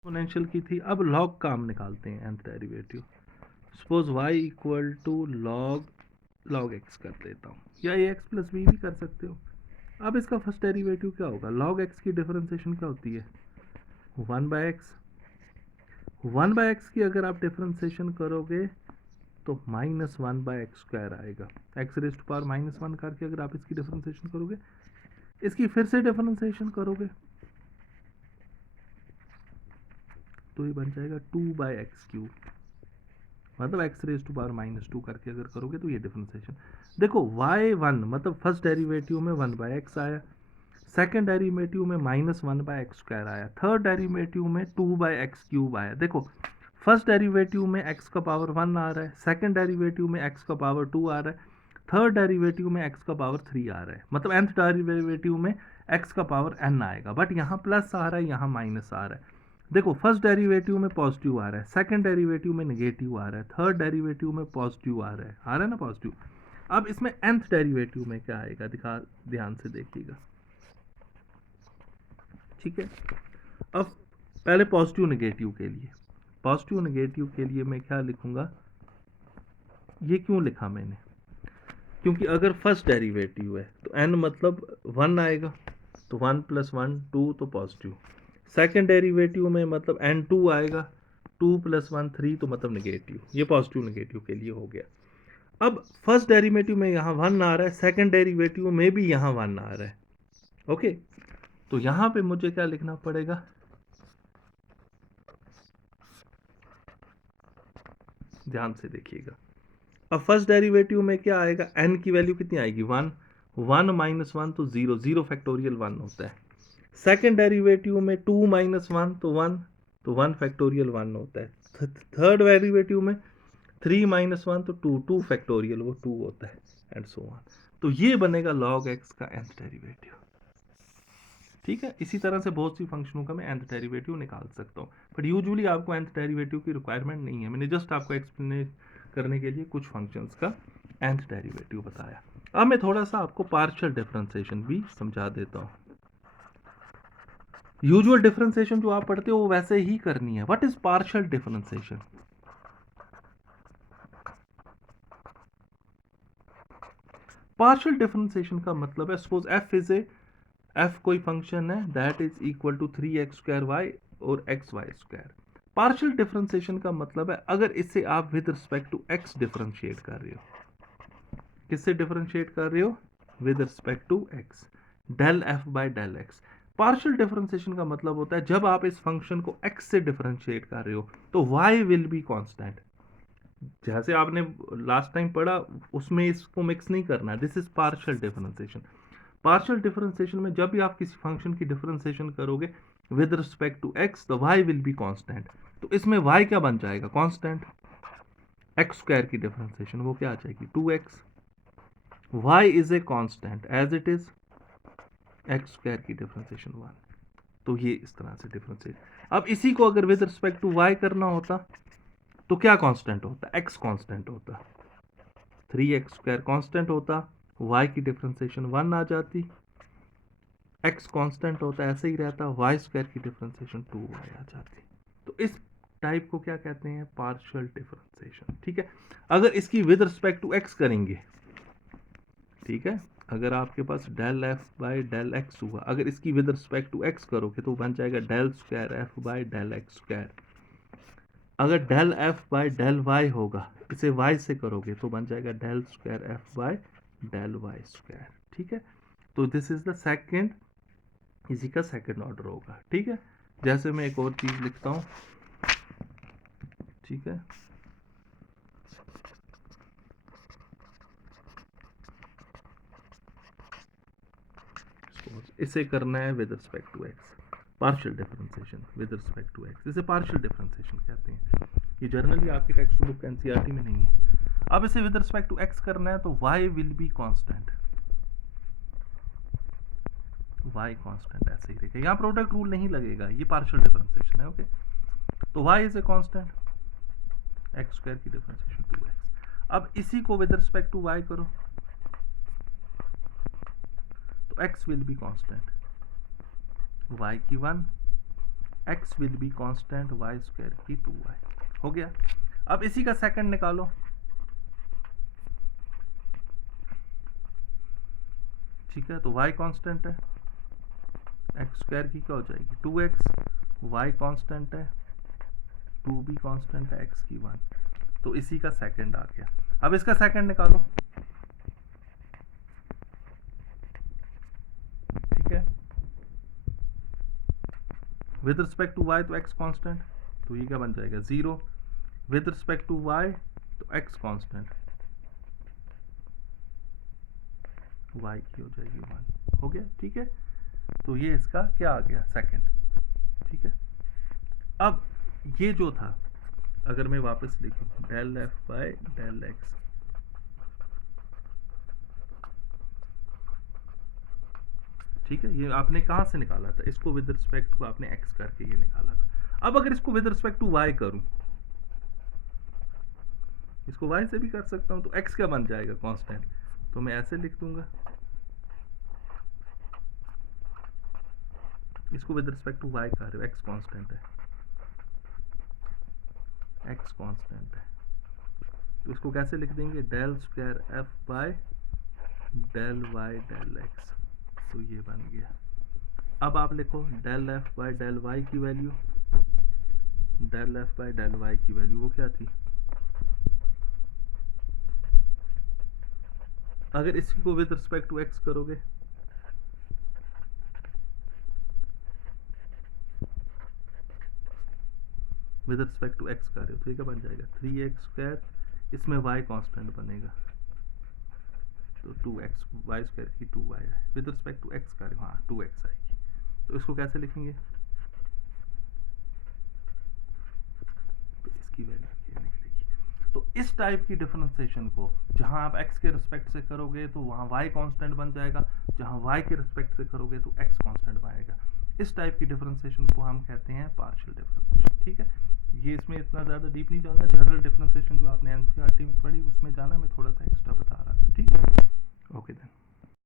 Exponential की थी, अब लॉग का हम निकालते हैं nth derivative. Suppose y equal to log x कर लेता हूँ, या ax प्लस b भी कर सकते हो। अब इसका फर्स्ट डेरिवेटिव क्या होगा? लॉग x की डिफरेंशिएशन क्या होती है? 1/x। 1/x की अगर आप डिफरेंशिएशन करोगे तो -1/x² आएगा। x रेज़ टू पावर -1 करके अगर आप इसकी डिफरेंशिएशन करोगे, इसकी फिर से डिफरेंशिएशन करोगे तो ये बन जाएगा 2/x³। मतलब x रेज़ टू पावर -2 करके अगर करोगे तो ये डिफरेंशिएशन। देखो y1 मतलब फर्स्ट डेरिवेटिव में 1/x आया, सेकेंड डेरिवेटिव में -1/x² आया, थर्ड डेरिवेटिव में 2/x³ आया। देखो फर्स्ट डेरिवेटिव में x का पावर 1 आ रहा है, सेकेंड डेरिवेटिव में x का पावर 2 आ रहा है, थर्ड डेरिवेटिव में x का पावर 3 आ रहा है। मतलब nth डेरिवेटिव में x का पावर n आएगा, बट यहाँ प्लस आ रहा है, यहाँ माइनस आ रहा है। देखो फर्स्ट डेरिवेटिव में पॉजिटिव आ रहा है, सेकंड डेरिवेटिव में नेगेटिव आ रहा है, थर्ड डेरिवेटिव में पॉजिटिव आ रहा है ना पॉजिटिव। अब इसमें nth डेरिवेटिव में क्या आएगा, दिखा ध्यान से देखिएगा, ठीक है। अब पहले पॉजिटिव नेगेटिव के लिए मैं क्या लिखूंगा, ये क्यों लिखा मैंने, क्योंकि अगर फर्स्ट डेरिवेटिव है तो n मतलब 1 आएगा, तो 1 + 1 2 तो पॉजिटिव। सेकेंड डेरिवेटिव में मतलब n2 आएगा, 2 + 1 3 तो मतलब नेगेटिव। ये पॉजिटिव नेगेटिव के लिए हो गया। अब फर्स्ट डेरिवेटिव में यहाँ 1 आ रहा है, सेकेंड डेरिवेटिव में भी यहाँ 1 आ रहा है। ओके, तो यहाँ पे मुझे क्या लिखना पड़ेगा, ध्यान से देखिएगा। अब फर्स्ट डेरिवेटिव में क्या आएगा, n की वैल्यू कितनी आएगी, 1, 1 - 1 तो 0, 0 फैक्टोरियल 1 होता है। सेकेंड डेरिवेटिव में 2 - 1 तो 1, तो 1 फैक्टोरियल 1 होता है। थर्ड डेरिवेटिव में 3 - 1 तो 2, 2 फैक्टोरियल वो 2 होता है, एंड सो ऑन। तो ये बनेगा log x का nth डेरिवेटिव, ठीक है। इसी तरह से बहुत सी फंक्शनों का मैं nth डेरिवेटिव निकाल सकता हूँ, बट यूजुअली आपको nth डेरिवेटिव की रिक्वायरमेंट नहीं है। मैंने जस्ट आपको एक्सप्लेन करने के लिए कुछ फंक्शंस का nth डेरिवेटिव बताया। अब मैं थोड़ा सा आपको पार्शियल डिफरेंशिएशन भी समझा देता हूँ। यूजुअल डिफरेंशिएशन जो आप पढ़ते हो वो वैसे ही करनी है। What is partial differentiation? Partial differentiation का मतलब है, सपोज f कोई फंक्शन है that is equal to 3x² और xy²। पार्शियल डिफरेंशिएशन का मतलब है अगर इससे आप with respect to x differentiate कर रहे हो। किससे डिफरेंशिएट कर रहे हो? With respect to x, del f by del x। Partial differentiation का मतलब होता है जब आप इस फंक्शन को x से डिफरेंशिएट कर रहे हो तो y विल बी कांस्टेंट। जैसे आपने लास्ट टाइम पढ़ा उसमें इसको मिक्स नहीं करना, this is partial differentiation. Partial differentiation में जब भी आप किसी फंक्शन की डिफरेंशिएशन करोगे with respect to x, the y will be constant. तो इसमें y क्या बन जाएगा? कांस्टेंट। x² की डिफरेंशिएशन वो क्या आ जाएगी? 2x। y is a constant as it is, x² की डिफरेंशिएशन 1। तो ये इस तरह से डिफरेंशिएट। अब इसी को अगर विद रिस्पेक्ट टू y करना होता तो क्या कांस्टेंट होता? x कांस्टेंट होता, 3x² कांस्टेंट होता, y की डिफरेंशिएशन 1 आ जाती, x कांस्टेंट होता, ऐसे ही रहता, y² की डिफरेंशिएशन 2y आ जाती। तो इस टाइप को क्या कहते हैं? पार्शियल डिफरेंशिएशन, ठीक है। अगर इसकी विद रिस्पेक्ट टू x करेंगे, ठीक है, अगर आपके पास del f by del x हुआ, अगर इसकी विद रिस्पेक्ट टू x करोगे तो बन जाएगा del² f by del x²। अगर del f by del y होगा, इसे y से करोगे तो बन जाएगा del² f by del y², ठीक है। तो दिस इज द सेकेंड, इसी का सेकेंड ऑर्डर होगा, ठीक है। जैसे मैं एक और चीज लिखता हूं, ठीक है, इसे करना है with respect to x, partial differentiation with respect to x, इसे पार्शियल डिफरेंशिएशन कहते हैं। ये जनरली आपकी टेक्स्ट बुक एनसीईआरटी में नहीं है। अब इसे विद रिस्पेक्ट टू एक्स करना है तो y will be constant, y constant ऐसे ही रहेगा, यहाँ प्रोडक्ट रूल नहीं लगेगा, ये पार्शियल डिफरेंशिएशन है, ओके। तो y is a constant, x² की डिफरेंशिएशन 2x। अब इसी को विद रिस्पेक्ट टू y करो तो x will be constant, y की 1 x will be constant y square की 2y। हो गया। अब इसी का सेकंड निकालो। ठीक है, तो y कांस्टेंट है, x स्क्वायर की क्या हो जाएगी 2x, y कांस्टेंट है, 2 भी कांस्टेंट है, x की 1। तो इसी का सेकंड आ गया। अब इसका सेकंड निकालो। ठीक है, विद रिस्पेक्ट टू y तो x कांस्टेंट, तो ये क्या बन जाएगा 0। विद रिस्पेक्ट टू y तो x कांस्टेंट, y की हो जाएगी 1। हो गया। ठीक है, तो ये इसका क्या आ गया सेकंड। ठीक है, अब ये जो था, अगर मैं वापस लिखूं del f by del x, ठीक है, ये आपने कहां से निकाला था, इसको विद रिस्पेक्ट टू आपने x करके ये निकाला था। अब अगर इसको विद रिस्पेक्ट टू y करूं, इसको y से भी कर सकता हूं, तो x क्या बन जाएगा कांस्टेंट, तो मैं ऐसे लिख दूंगा, इसको विद रिस्पेक्ट टू y कर रहे हो, x कांस्टेंट है, x कांस्टेंट है, तो इसको कैसे लिख देंगे del square f by del y del x, तो ये बन गया। अब आप लिखो del f by del y की value, del f by del y की वैल्यू वो क्या थी, अगर इसको विद रिस्पेक्ट टू एक्स करोगे, विद रिस्पेक्ट टू एक्स कर रहे हो तो ये क्या बन जाएगा 3x स्क्वायर, इसमें y कांस्टेंट बनेगा, तो 2x, y स्क्वायर की 2y है, विद रिस्पेक्ट टू x कर रहे हो, हाँ 2x आएगी। तो इसको कैसे लिखेंगे, तो इसकी वैल्यू ये निकलेगी। तो इस टाइप की डिफरेंशिएशन को जहां आप x के रिस्पेक्ट से करोगे तो वहां y कांस्टेंट बन जाएगा, जहां y के रिस्पेक्ट से करोगे तो x कांस्टेंट बनेगा। इस टाइप की डिफरेंशिएशन को हम कहते हैं पार्शियल डिफरेंशिएशन। ठीक है, ये इसमें इतना ज़्यादा डीप नहीं जाना, जनरल डिफरेंशिएशन जो आपने एनसीईआरटी में पढ़ी उसमें जाना, मैं थोड़ा सा एक्स्ट्रा बता रहा था। ठीक है, ओके देन।